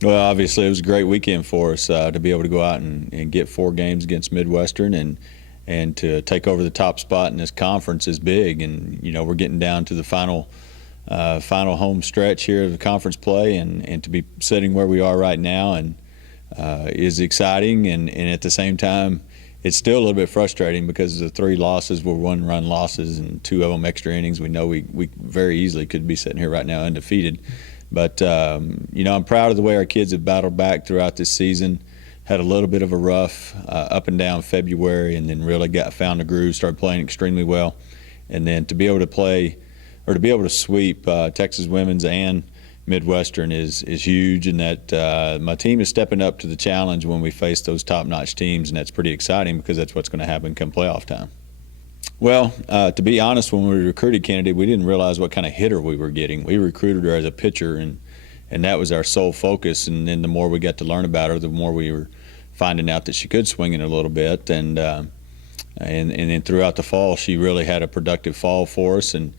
Well, obviously, it was a great weekend for us to be able to go out and get 4 games against Midwestern and to take over the top spot in this conference is big. And we're getting down to the final home stretch here of the conference play, and to be sitting where we are right now and is exciting. And at the same time, it's still a little bit frustrating because the 3 losses were 1-run losses and 2 of them extra innings. We know we very easily could be sitting here right now undefeated. But, I'm proud of the way our kids have battled back throughout this season. Had a little bit of a rough up and down February, and then really found the groove, started playing extremely well. And then to be able to play or to be able to sweep Texas women's and Midwestern is huge, and that my team is stepping up to the challenge when we face those top-notch teams, and that's pretty exciting because that's what's going to happen come playoff time. Well, to be honest, when we recruited Kennedy, we didn't realize what kind of hitter we were getting. We recruited her as a pitcher, and that was our sole focus. And then the more we got to learn about her, the more we were finding out that she could swing it a little bit. And then throughout the fall, she really had a productive fall for us, and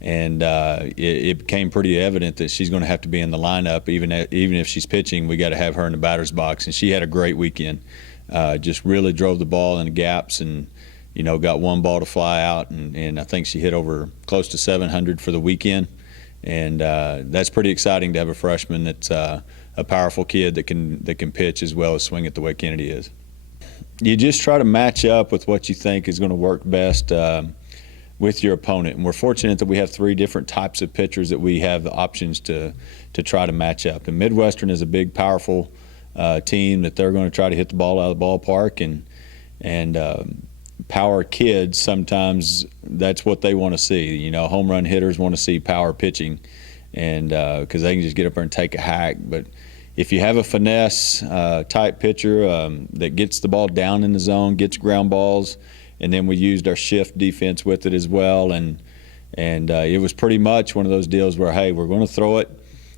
it became pretty evident that she's going to have to be in the lineup. Even if she's pitching, we got to have her in the batter's box. And she had a great weekend. Just really drove the ball in the gaps and got 1 ball to fly out, and I think she hit over close to 700 for the weekend. And that's pretty exciting to have a freshman that's a powerful kid that can pitch as well as swing it the way Kennedy is. You just try to match up with what you think is going to work best with your opponent. And we're fortunate that we have 3 different types of pitchers that we have the options to try to match up. And Midwestern is a big, powerful team that they're going to try to hit the ball out of the ballpark, and power kids, sometimes that's what they want to see. Home run hitters want to see power pitching, and because they can just get up there and take a hack. But if you have a finesse type pitcher that gets the ball down in the zone, gets ground balls, and then we used our shift defense with it as well, and it was pretty much one of those deals where, hey, we're going to throw it.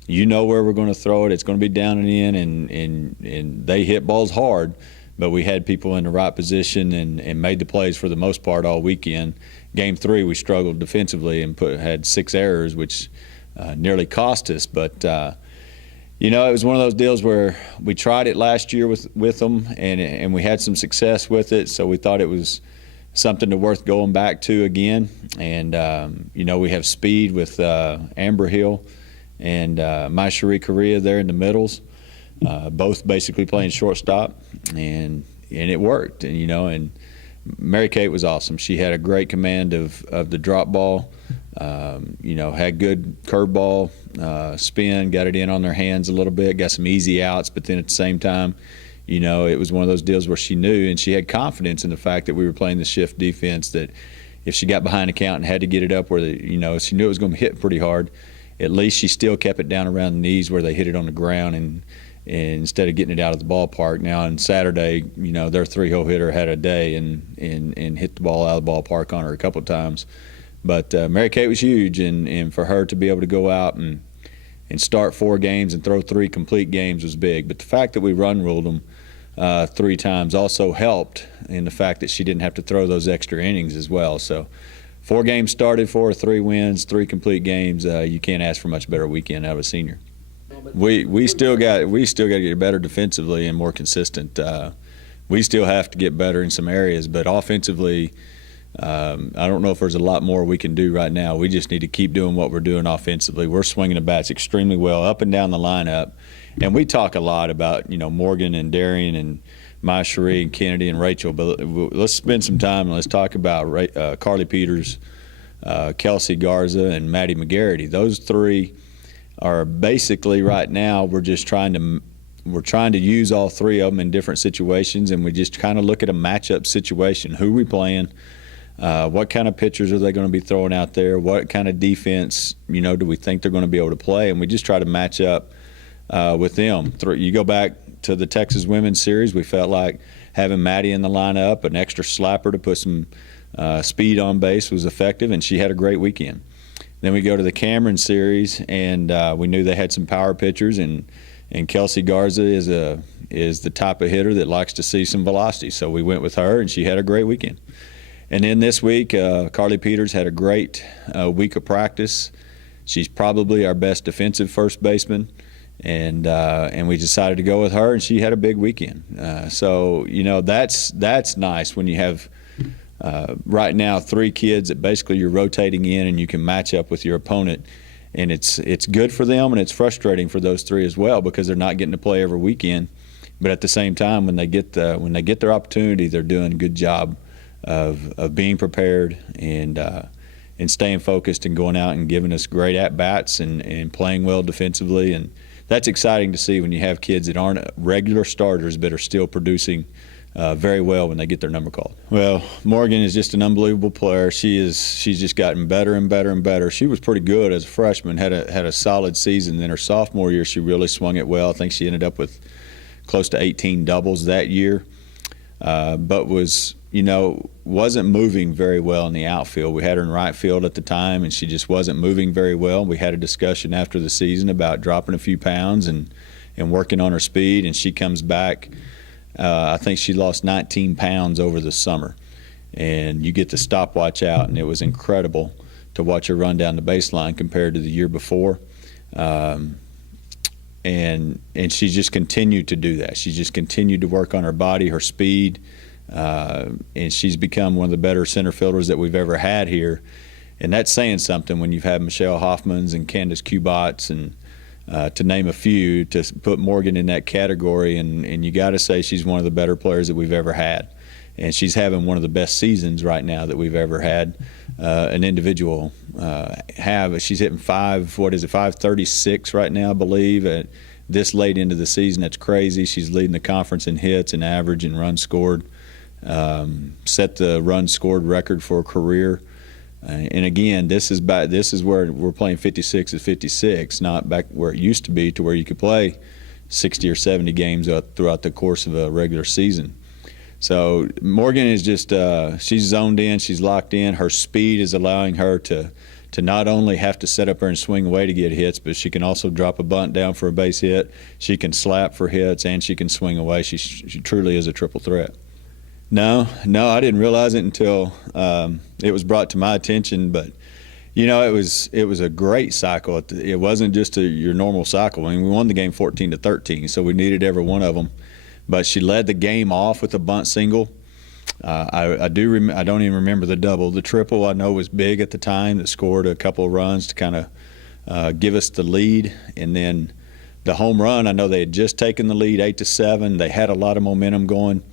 Where we're going to throw it. It's going to be down and in, and they hit balls hard. But we had people in the right position and made the plays for the most part all weekend. Game 3, we struggled defensively and had 6 errors, which nearly cost us. But it was one of those deals where we tried it last year with them, and we had some success with it. So we thought it was something worth going back to again. And we have speed with Amber Hill and Mai Cherie Correa there in the middles. Both basically playing shortstop, and it worked. And Mary Kate was awesome. She had a great command of the drop ball. Had good curveball spin, got it in on their hands a little bit, got some easy outs. But then at the same time, it was one of those deals where she knew, and she had confidence in the fact that we were playing the shift defense. That if she got behind the count and had to get it up where she knew it was going to hit pretty hard, at least she still kept it down around the knees where they hit it on the ground, and instead of getting it out of the ballpark. Now on Saturday, their 3-hole hitter had a day and hit the ball out of the ballpark on her a couple of times. But Mary Kate was huge, and for her to be able to go out and start 4 games and throw 3 complete games was big. But the fact that we run ruled them 3 times also helped in the fact that she didn't have to throw those extra innings as well. So 4 games started for her, 3 wins, 3 complete games. You can't ask for much better weekend out of a senior. We still got to get better defensively and more consistent. We still have to get better in some areas, but offensively, I don't know if there's a lot more we can do right now. We just need to keep doing what we're doing offensively. We're swinging the bats extremely well up and down the lineup, and we talk a lot about Morgan and Darian and Mai Cherie and Kennedy and Rachel. But let's spend some time and let's talk about Carly Peters, Kelsey Garza, and Maddie McGarity. Those 3 are basically right now we're trying to use all 3 of them in different situations, and we just kind of look at a matchup situation. Who are we playing? What kind of pitchers are they going to be throwing out there? What kind of defense do we think they're going to be able to play? And we just try to match up with them. You go back to the Texas women's series, we felt like having Maddie in the lineup, an extra slapper to put some speed on base was effective, and she had a great weekend. Then we go to the Cameron series, and we knew they had some power pitchers, and Kelsey Garza is the type of hitter that likes to see some velocity. So we went with her, and she had a great weekend. And then this week, Carly Peters had a great week of practice. She's probably our best defensive first baseman, and we decided to go with her, and she had a big weekend. So that's nice when you have right now 3 kids that basically you're rotating in, and you can match up with your opponent, and it's good for them, and it's frustrating for those 3 as well because they're not getting to play every weekend. But at the same time, when they get their opportunity, they're doing a good job of being prepared and staying focused and going out and giving us great at bats and playing well defensively. And that's exciting to see when you have kids that aren't regular starters but are still producing very well when they get their number called. Well, Morgan is just an unbelievable player. She's just gotten better and better and better. She was pretty good as a freshman, had a solid season. Then her sophomore year, she really swung it well. I think she ended up with close to 18 doubles that year, but wasn't moving very well in the outfield. We had her in right field at the time, and she just wasn't moving very well. We had a discussion after the season about dropping a few pounds and working on her speed, and she comes back. I think she lost 19 pounds over the summer, and you get the stopwatch out, and it was incredible to watch her run down the baseline compared to the year before. And she just continued to do that. She just continued to work on her body, her speed, and she's become one of the better center fielders that we've ever had here. And that's saying something when you've had Michelle Hoffmans and Candace Kubots and to name a few, to put Morgan in that category. And you got to say she's one of the better players that we've ever had. And she's having one of the best seasons right now that we've ever had an individual have. She's hitting 536 right now, I believe, at this late into the season. That's crazy. She's leading the conference in hits and average and runs scored. Set the runs scored record for a career. And again, this is where we're playing 56 at 56, not back where it used to be, to where you could play 60 or 70 games throughout the course of a regular season. So Morgan is just she's zoned in, she's locked in. Her speed is allowing her to not only have to set up her and swing away to get hits, but she can also drop a bunt down for a base hit. She can slap for hits, and she can swing away. She truly is a triple threat. No, I didn't realize it until it was brought to my attention. But it was a great cycle. It wasn't just your normal cycle. I mean, we won the game 14-13, so we needed every one of them. But she led the game off with a bunt single. I don't even remember the double. The triple I know was big at the time, that scored a couple of runs to kind of give us the lead. And then the home run, I know they had just taken the lead 8-7. They had a lot of momentum going.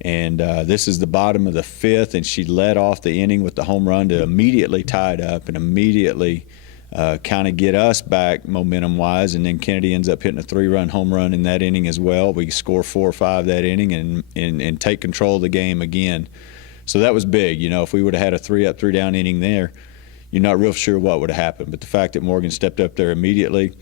And this is the bottom of the 5th, and she led off the inning with the home run to immediately tie it up and immediately kind of get us back momentum-wise. And then Kennedy ends up hitting a 3-run home run in that inning as well. We score 4 or 5 that inning and take control of the game again. So that was big. If we would have had a 3-up, 3-down inning there, you're not real sure what would have happened. But the fact that Morgan stepped up there immediately,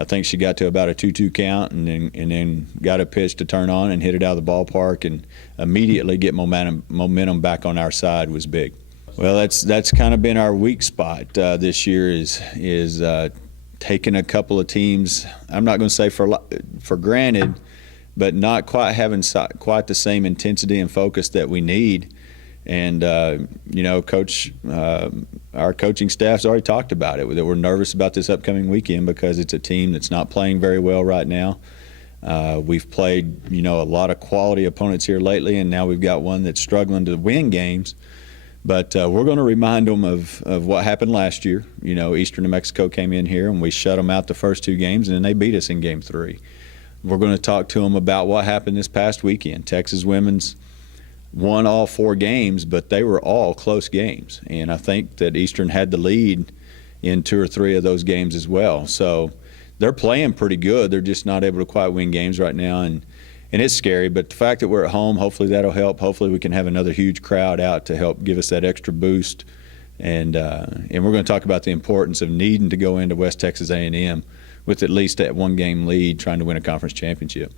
I think she got to about a 2-2 count and then got a pitch to turn on and hit it out of the ballpark, and immediately get momentum back on our side was big. Well, that's kind of been our weak spot this year is taking a couple of teams. I'm not going to say for granted, but not quite having quite the same intensity and focus that we need. And Coach, our coaching staff's already talked about it, that we're nervous about this upcoming weekend because it's a team that's not playing very well right now. We've played a lot of quality opponents here lately, and now we've got one that's struggling to win games. But we're going to remind them of what happened last year. Eastern New Mexico came in here and we shut them out the first 2 games, and then they beat us in Game 3. We're going to talk to them about what happened this past weekend. Texas women's won all 4 games, but they were all close games. And I think that Eastern had the lead in 2 or 3 of those games as well. So they're playing pretty good. They're just not able to quite win games right now. And it's scary, but the fact that we're at home, hopefully that'll help. Hopefully we can have another huge crowd out to help give us that extra boost. And we're going to talk about the importance of needing to go into West Texas A&M with at least that 1-game lead, trying to win a conference championship.